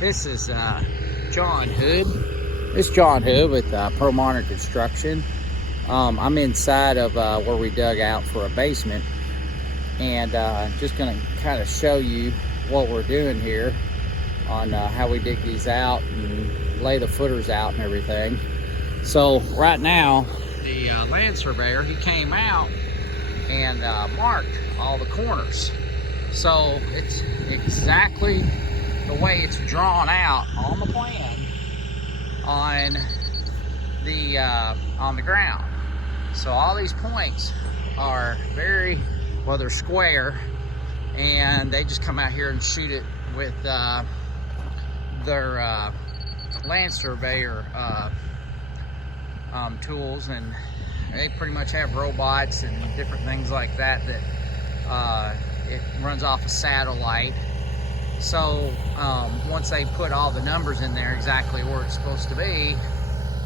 This is John Hood. This is John Hood with Pro Modern Construction. I'm inside of where we dug out for a basement, and just gonna kind of show you what we're doing here on how we dig these out and lay the footers out and everything. So right now, the land surveyor, he came out and marked all the corners. So it's exactly the way it's drawn out on the plan on the ground. So all these points are very, well, they're square, and they just come out here and shoot it with their land surveyor tools, and they pretty much have robots and different things like that it runs off a satellite. So once they put all the numbers in there exactly where it's supposed to be,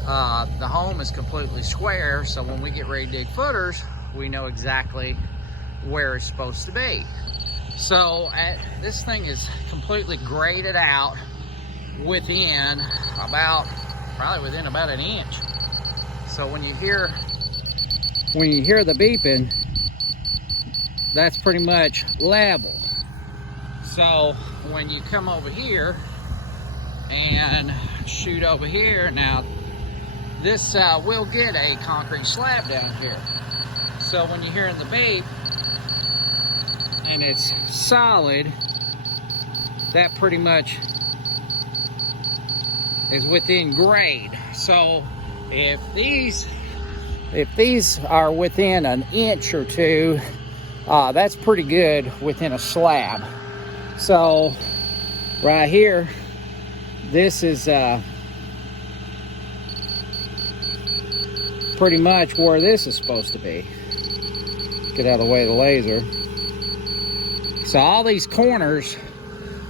the home is completely square, so when we get ready to dig footers, we know exactly where it's supposed to be. So this thing is completely graded out within probably within about an inch. So when you hear the beeping, that's pretty much level. So when you come over here and shoot over here, now this will get a concrete slab down here. So when you're hearing the beep and it's solid, that pretty much is within grade. So if these are within an inch or two, that's pretty good within a slab. So right here, this is pretty much where this is supposed to be. Get out of the way of the laser. So all these corners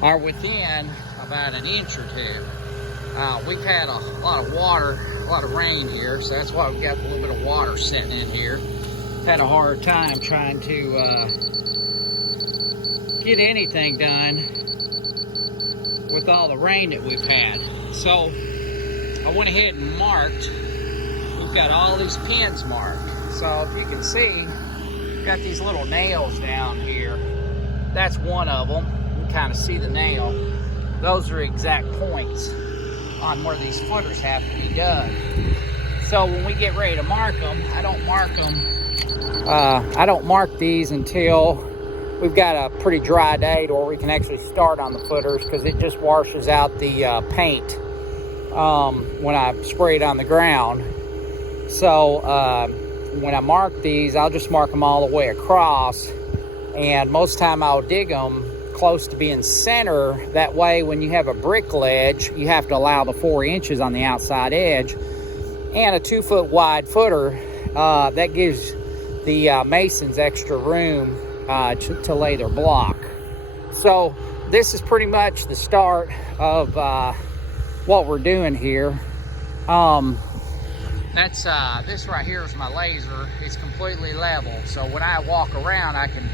are within about an inch or two. We've had a lot of water, a lot of rain here, so that's why we've got a little bit of water sitting in here. Had a hard time trying to get anything done with all the rain that we've had. So I went ahead and marked. We've got all these pins marked. So if you can see, we've got these little nails down here. That's one of them. You can kind of see the nail. Those are exact points on where these footers have to be done. So when we get ready to mark them, I don't mark these until we've got a pretty dry day to where we can actually start on the footers, because it just washes out the paint when I spray it on the ground. So when I mark these, I'll just mark them all the way across, and most time I'll dig them close to being center. That way when you have a brick ledge, you have to allow the 4 inches on the outside edge, and a 2-foot wide footer. That gives the masons extra room to lay their block. So this is pretty much the start of what we're doing here. This right here is my laser. It's completely level, so when I walk around, I can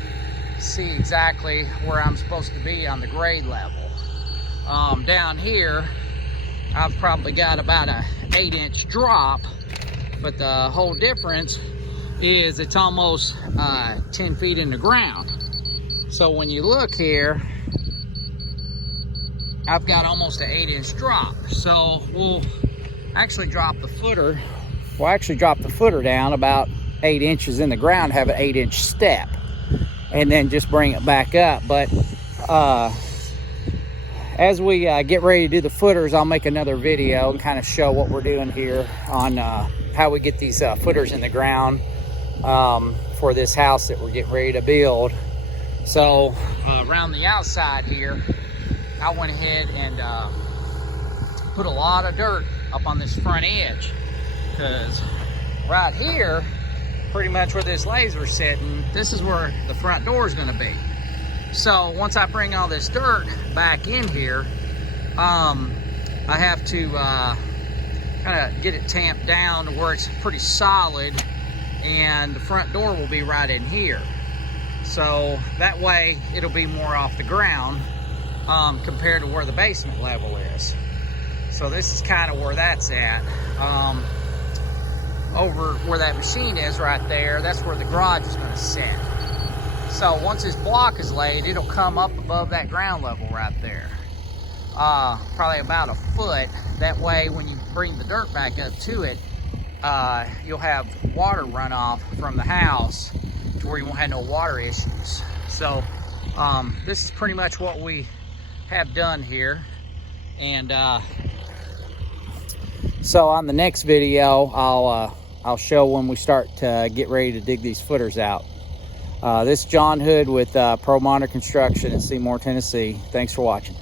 see exactly where I'm supposed to be on the grade level. Down here, I've probably got about a 8-inch drop, but the whole difference is it's almost 10 feet in the ground. So when you look here, I've got almost an 8-inch drop. So we'll actually drop the footer. We'll actually drop the footer down about 8 inches in the ground, have an 8-inch step, and then just bring it back up. But as we get ready to do the footers, I'll make another video and kind of show what we're doing here on how we get these footers in the ground for this house that we're getting ready to build. So around the outside here, I went ahead and put a lot of dirt up on this front edge, because right here, pretty much where this laser's sitting, this is where the front door is going to be. So once I bring all this dirt back in here, I have to kind of get it tamped down to where it's pretty solid, and the front door will be right in here. So that way it'll be more off the ground. compared to where the basement level is. So this is kind of where that's at. Over where that machine is right there, that's where the garage is going to sit. So once this block is laid, it'll come up above that ground level right there. Probably about a foot. That way when you bring the dirt back up to it, you'll have water runoff from the house to where you won't have no water issues. So this is pretty much what we have done here. And so on the next video, I'll show when we start to get ready to dig these footers out. This is John Hood with Pro Modern Construction in Seymour, Tennessee. Thanks for watching.